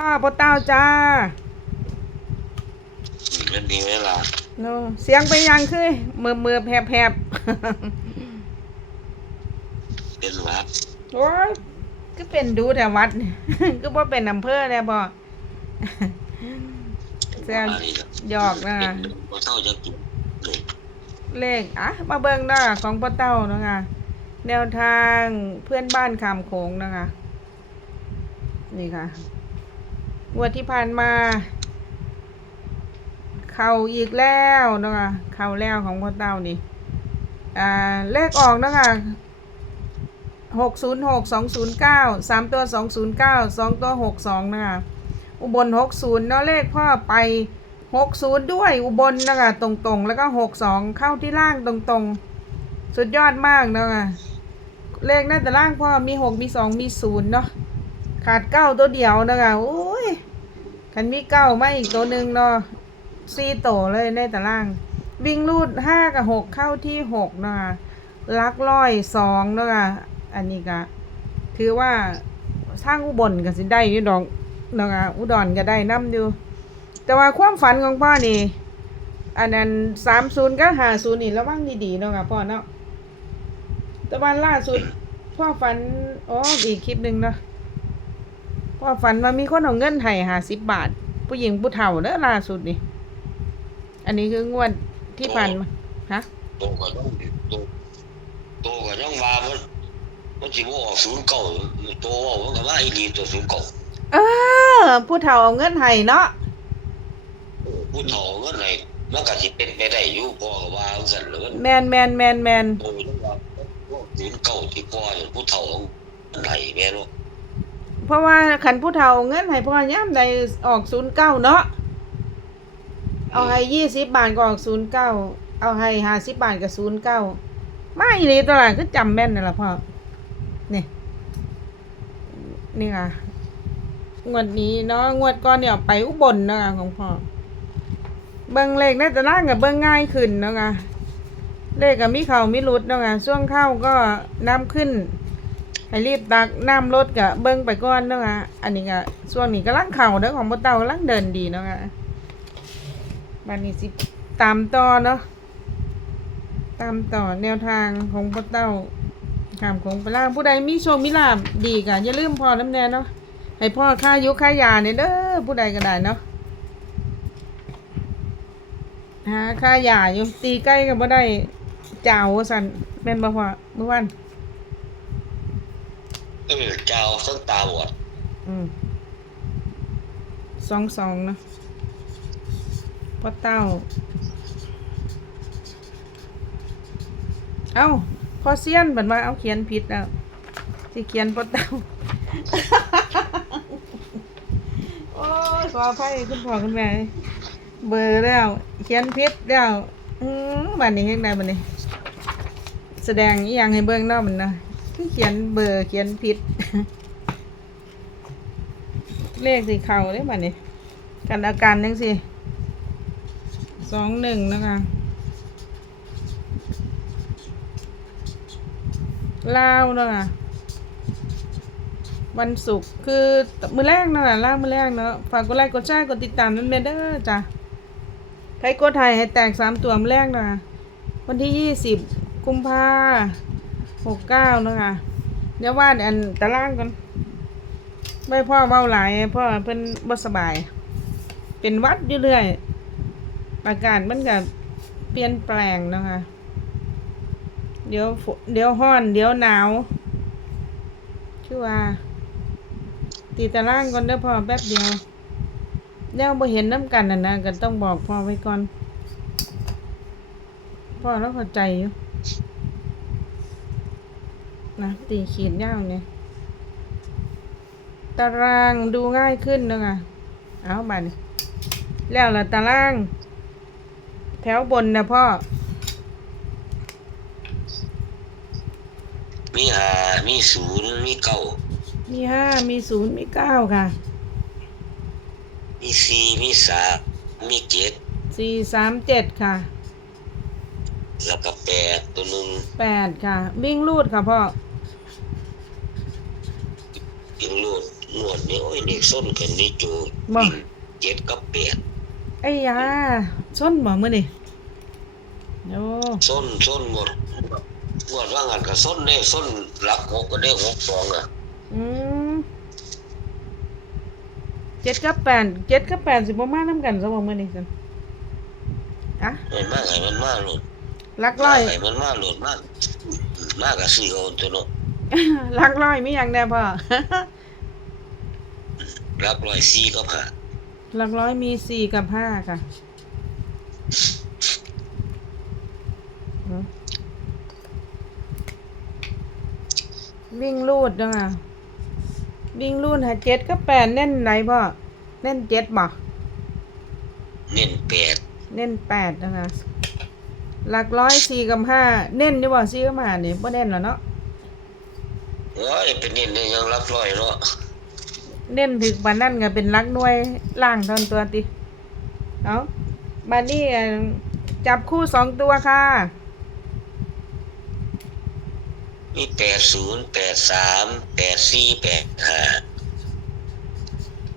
อ้าพ่อเต้าจ้าเล่นดีไหมล่ะโนเสียงเป็นยังคือมือมือแผบแผบเป็นหวัดโอ้ยก็เป็นดูแต่วัดก็บ่เป็นอำเภอแล้วบ่แซวหยอกนะพอเท่าจะกินเลยเลขอะมาเบิ่งเนาะของพ่อเต้าเนาะค่ะแนวทางเพื่อนบ้านคำโขงนะคะนี่ค่ะ งวดที่ผ่านมา เข้าอีกแล้วนะคะเข้าแล้วของพ่อเต้านี่ อ่า เลขออกนะคะหกศูนย์หกสองศูนย์เก้าสามตัวสองศูนย์เก้าสองตัวหกสองนะคะอุบลหกศูนย์เนาะเลขพ่อไปหกศูนย์ด้วยอุบลนะคะตรงๆ แล้วก็หกสองเข้าที่ล่างตรงๆ สุดยอดมากนะคะเลขหน้าแต่ล่างพ่อมีหกมีสองมีศูนย์เนาะ ขาดเก้าตัวเดียวนะคะโอ้ยคันมีเก้าไมาอีกตัวหนึ่งเนาะสีโตเลยในแต่ล่าง วิ่งรูดห้ากับหกเข้าที่หกนะคะลักร้อยสองเนาะคะอันนี้ก็ถือว่าทางอุบลก็สิได้อยู่ดอกเนาะคะอุดรก็ได้น้ำอยู่ แต่ว่าความฝันของพ่อนี่ อันนั้นสามศูนย์ก็หาศูนย์นี่ระวังดีๆเนาะค่ะพ่อเนาะแต่วันล่าสุดพ่อฝันอ๋ออีกคลิปหนึ่งเนาะ พ่อฝันว่ามีคนเอาเงินให้หาสิบบาท ผู้หญิงผู้เฒ่าเด้อล่าสุดนี่ อันนี้คืองวดที่ผ่านมาฮะโตก็ต้องโตโตก็ต้องว่ามันมันสิบ่ออกศูนย์เก่าโตว่ามันก็ว่าอีหลีตัวศูนย์เก่าเออผู้เฒ่าเอาเงินให้เนาะผู้เฒ่าเงินไหนมันก็สิเป็นไปได้อยู่พ่อก็ว่าจังซั่นแล้วมันแมนแมนแมนแมนโตต้องว่าศูนย์เก่าที่พ่อเนี่ยผู้เฒ่ามันไหลแม่เนาะ เพราะว่าขันผู้เฒ่าเอาเงินให้พ่อย่ามใดออกศูนย์เก้าเนาะเอาให้ยี่สิบบาทก็ออกศูนย์เก้าเอาให้ห้าสิบบาทก็ศูนย์เก้าไม่เลยตลาดคือจำแม่นนั่นแหละพ่อนี่นี่ค่ะงวดนี้เนาะงวดก่อนเนี่ยไปอุบลเนาะค่ะของพ่อเบิ่งเลขในตารางกับเบิ่งง่ายขึ้นเนาะค่ะเลขกับมีเขามีรุดเนาะค่ะช่วงเข้าก็น้ำขึ้น ให้รีบตักน้ำรถกับเบิ่งไปก่อนเนาะค่ะอันนี้ก็ช่วงนี้กำลังเข่าเด้อของบ่เตากำลังเดินดีเนาะค่ะบัดนี้สิตามต่อเนาะตามต่อแนวทางของพ่อเต้าถามของปลาผู้ใดมีโชคมีลาบดีก็อย่าลืมพ่อน้ำแน่เนาะให้พ่อค่ายุค่ายาเนี่ยเด้อผู้ใดก็ได้เนาะหาค่ายาอยู่ตีใกล้ก็บ่ได้เจ้าสันแม่นบ่พ่อเมื่อวัน เออเจ้าทั้งตาบอดอืมสองสองเนาะพ่อเต้า เอ้าพอเซียนบันว่าเอาเขียนผิดแล้วสิเขียนพ่อเต้า โอ้ยขออภัยคุณพ่อคุณแม่ เบอร์แล้ว เขียนผิดแล้วอืมบันนี้เฮ็ดได้บันนี้ แสดงอีหยังให้เบิ่งเนาะมันนะ คือเขียนเบอร์เขียนผิด เลขสีเข่าได้บัดนี้กันอาการจังสิสองหนึ่งนะคะลาวนะคะวันศุกร์คือมือแรกเนาะล่างมือแรกเนาะฝากกดไลค์กดแชร์กดติดตามนั่นเด้อจ้ะใครกดไทยให้แตกสามตัวมือแรกนะคะวันที่ยี่สิบกุมภา หกเก้านะคะเดี๋ยวว่าอันตารางกันไม่พ่อเบาหลายพ่อเพิ่นบ่สบาย เป็นวัดอยู่เรื่อยอากาศมันก็เปลี่ยนแปลงนะคะ เดี๋ยวฝนเดี๋ยวร้อน เดี๋ยวหนาวคือว่า ตีตารางก่อนเด้อพ่อแป๊บเดียวแล้วบ่เห็นน้ำกันนะนะก็ต้องบอกพ่อไว้ก่อน พ่อแล้วเข้าใจอยู่ นะตีขีดยาวเนี่ยตารางดูง่ายขึ้นนะค่ะเอาบัดนแล้วละตาราง แถวบนนะพ่อ มีหามีศูนย์มีเก้ามีห้ามีศูนย์มีเก้าค่ะ มีสี่มีสามมีเจ็ดสี่สามเจ็ดค่ะ แล้วก็แปดตัวหนึ่งแปดค่ะ วิ่งรูดค่ะพ่อ ยิงลูดงวดนี้โอ้ยเด็กส้นกันนี่จูบ่ วิ่งเจ็ดกับแปดไอ้ยาส้นบ่มื้อนี่โอ้ส้นส้นหมดงวดว่างันกับส้นเนี่ยส้นหลักหกก็ได้หกสองอะอืมเจ็ดกับแปดเจ็ดกับแปดสิบ่มานํกันซะบ่มื้อนี้ซั่นอะให้มากให้มันมากหลุดหลักร้อยให้มันมากหลุดมากมากกับสี่เอาตัวเนาะห ลักร้อยมีหยังแน่พ่อรับร้อยสี่ก็ผ่าหลักร้อยมีสี่กับห้าค่ะอืมวิ่งลูดจังอะวิ่งลูดหาเจ็ดกับแปดเน่นไหนพ่อเน่นเจ็ดบ่เน้นแปดเน่นแปดจังอะหลักร้อยสี่กับห้าเน่นดีบ่สี่กับห้านี่บ่เน่นหรอเนาะ โอ้ยเป็นเน้นเนี่ยยังรับร้อยเนาะเน่นถึกปานนั่นก็เป็นหลักหน่วยล่างตอนตัวติเอาบัดนี้เอ่อจับคู่สองตัวค่ะ มีแปดศูนย์แปดสามแปดสี่แปดห้า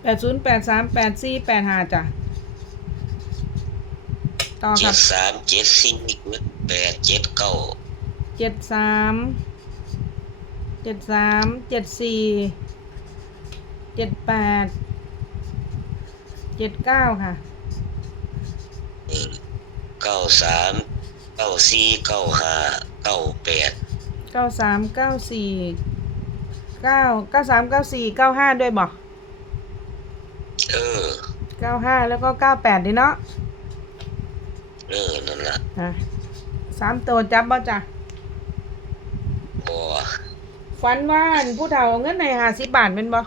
แปดศูนย์แปดสามแปดสี่แปดห้าจ้ะต่อคเจ็รับดสามเจ็ดสี่แปดเจ็ดเก้าเจ็ดสาม เจ็ดสามเจ็ดสี่เจ็ดแปดเจ็ดเก้าค่ะเออเก้าสามเก้าสี่เก้าห้าเก้าแปดเก้าสามเก้าสี่เก้าเก้าสามเก้าสี่เก้าห้าด้วยบอกเออเก้าห้าแล้วก็เก้าแปดดิเนาะเออนั่นล่ะอะสามตัวจับบ่จ้ะบ่ ฝันว่าอั่นผู้เฒ่าเอาเงินในหาสิบบาทเป็นบ่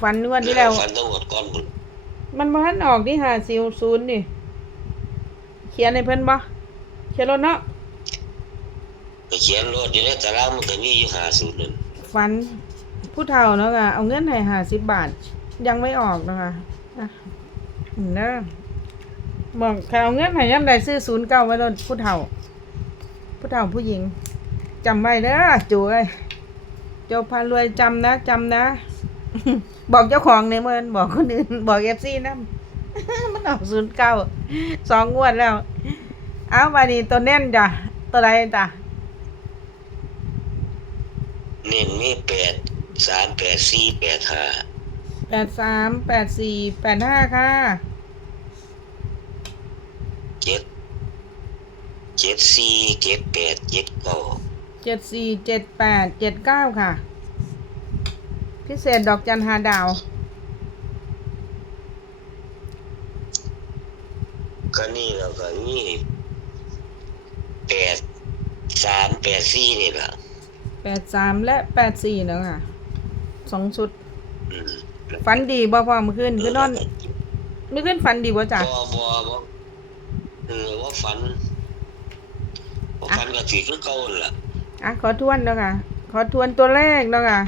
ฝันงวันที่แล้ว ฟันต้องหมดก้อนบุญมันมาทันออกที่หาซิวศูนย์นี่เขียนในเพิ่นบ่เขียนรถเนาะไปเขียนรถอยู่ในตารางมันก็มีอยู่ห้าศูนย์นั่นฝันผู้เฒ่าเนาะค่ะเอาเงินให้หาสิบบาท ยังไม่ออกเนาะคะอะเด้อบอกใครเอาเงินให้ย่ำใดซื้อศูนย์เก้าไว้รถผู้เฒ่า ผู้เฒ่าผู้หญิง จำไว้เด้อจุ๋ยเจ้าพารวยจำนะจำนะ บอกเจ้าของในเมื่อนบอกคนอื่น บอกเอฟซีนะมันออกศูนย์เก้าสองงวดแล้ว เอาวันนี้ตัวเน่นจ้ะ ตัวใดจ้ะเน้นมีแปดสามแปดสี่แปดห้าแปดสามแปดสี่แปดห้าค่ะเจ็ดเจ็ดสี่เจ็ดแปดเจ็ดเก้า เจ็ดสี่เจ็ดแปดเจ็ดเก้าค่ะ พิเศษดอกจันหาดาว ก็นี่แล้วก็มีแปดสามแปดสี่นี่ล่ะแปดสามและแปดสี่เนาะค่ะสองชุด อืมฝันดีบ่พอเมื่อคืนคือนอนเมื่อคืนฝันดีบ่จ้ะบ่บ่บ่เออว่าฝันว่าฝันก็ถือคือเก่านั่นล่ะ อะขอทวนเนาะค่ะ ขอทวนตัวแรกเนาะค่ะ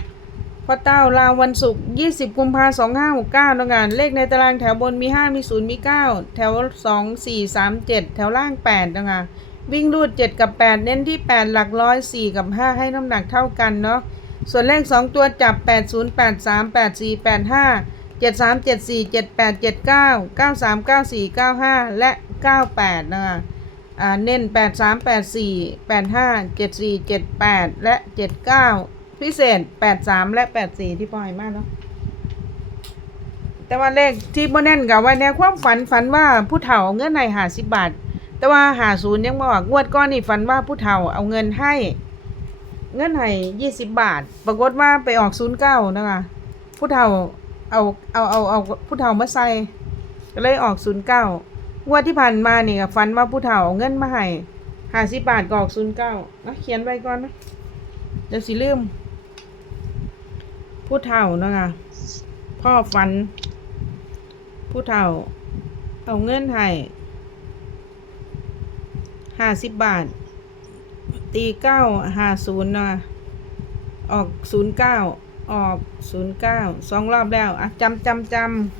พ่อเต้าลาววันศุกร์ยี่สิบกุมภาสองห้าหกเก้าเนาะค่ะ เลขในตารางแถวบนมีห้ามีศูนย์มีเก้าแถวสองสี่สามเจ็ดแถวล่างแปดเนาะค่ะ วิ่งรูดเจ็ดกับแปดเน้นที่แปดหลักร้อยสี่กับห้าให้น้ำหนักเท่ากันเนาะ ส่วนเลขสองตัวจับแปดศูนย์แปดสามแปดสี่แปดห้าเจ็ดสามเจ็ดสี่เจ็ดแปดเจ็ดเก้าเก้าสามเก้าสี่เก้าห้าและเก้าแปดนะคะ เน้น 83 84 85 74 78 และ 79 พิเศษ 83 และ 84 ที่ปล่อยมากเนาะแต่ว่าเลขที่บ่แน่นกับว่าแนวความฝันฝันว่าผู้เฒ่าเอาเงินในห้50บาท แต่ว่าหาศูนย์ยังบอกงวดก้อนนี่ฝันว่าผู้เฒ่าเอาเงินให้ เงินให้ยี่สิบบาท ปรากฏว่าไปออกศูนย์เก้านะคะผู้เฒ่าเอาเอาเอาเอาผู้เฒ่ามาใส่ก็เลยออกศูนย์เก้า งวดที่ผ่านมานี่ก็ฝันว่าผู้เฒ่าเอาเงินมาให้ห้าสิบบาทก็ออกศูนย์เก้านะเขียนไว้ก่อนนะเดี๋ยวสิลืม ผู้เฒ่านะคะพ่อฝัน ผู้เฒ่า เอาเงินให้ห้าสิบบาท ตีเก้าห้าศูนย์นะออกศูนย์เก้าออกศูนย์เก้าสองรอบแล้ว อะจำจำจำ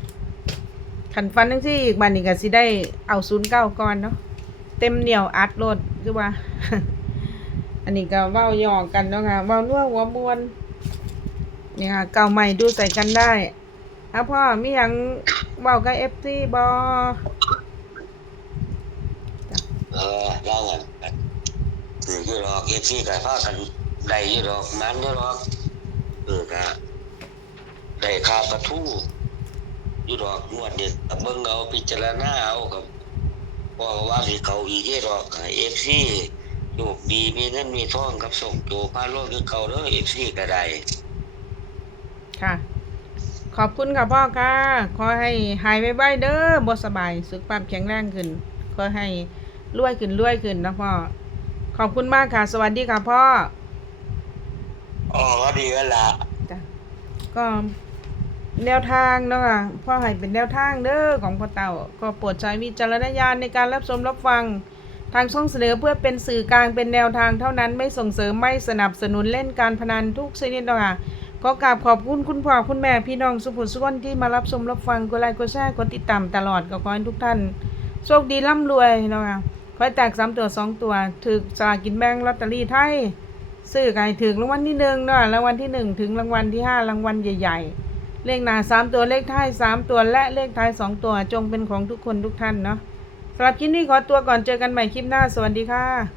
ขันฟันทั้งที่อีกบันนี้ก็สิได้เอาศูนย์เก้าก่อนเนาะเต็มเหนียวอัดโลดคือว่า อันนี้ก็เว้าหยอกกันเนาะค่ะเว้านัวหัวมวนนี่ค่ะเก่าใหม่ดูใส่กันได้อะพ่อมีหยังเว้ากับ FC บ่เออว่างั้นคืออยู่ดอกเอฟซีก็พากันได้ยู่ดอกมันยู่ดอกเออก็ได้ค่าประทู อยู่ดอกงวดนี้ก็เบิ่งเอาพิจารณาเอากับว่าว่าสิเขาอีกเด้ดอกเอฟซีโชคดีมีเงินมีทองกับส่งโจพาโลกคือเก่าเด้อเอฟซีก็ได้ค่ะ ขอบคุณค่ะพ่อค่ะ ขอให้หายไวๆเด้อบ่สบายสุขภาพแข็งแรงขึ้น ขอให้รวยขึ้นรวยขึ้นนะพ่อ ขอบคุณมากค่ะ สวัสดีค่ะพ่อ อ๋อก็ดีแล้วล่ะจ้ะก็ แนวทางเนาะค่ะพ่อให้เป็นแนวทางเด้อของพ่อเต่าก็โปรดใช้วิจารณญาณในการรับชมรับฟัง ทางช่องเสนอเพื่อเป็นสื่อกลางเป็นแนวทางเท่านั้นไม่ส่งเสริมไม่สนับสนุนเล่นการพนันทุกชนิดเนาะค่ะก็กราบขอบคุณคุณพ่อคุณแม่พี่น้องสุภุสุขนที่มารับชมรับฟังกดไลค์กดแชร์กดติดตามตลอดก็ขอให้ทุกท่าน โชคดีร่ำรวยเนาะค่ะขอแตกสามตัวสองตัวถึกสลากกินแบ่งลอตเตอรี่ไทยซื้อไก่ถึงรางวัลที่หนึ่งเนาะรางวัลที่หนึ่งถึงรางวัลที่ห้ารางวัลใหญ่ ๆ เลขหน้าสามตัวเลขท้ายสามตัวและเลขท้ายสองตัวจงเป็นของทุกคนทุกท่านเนาะสำหรับคลิปนี้ขอตัวก่อนเจอกันใหม่คลิปหน้า สวัสดีค่ะ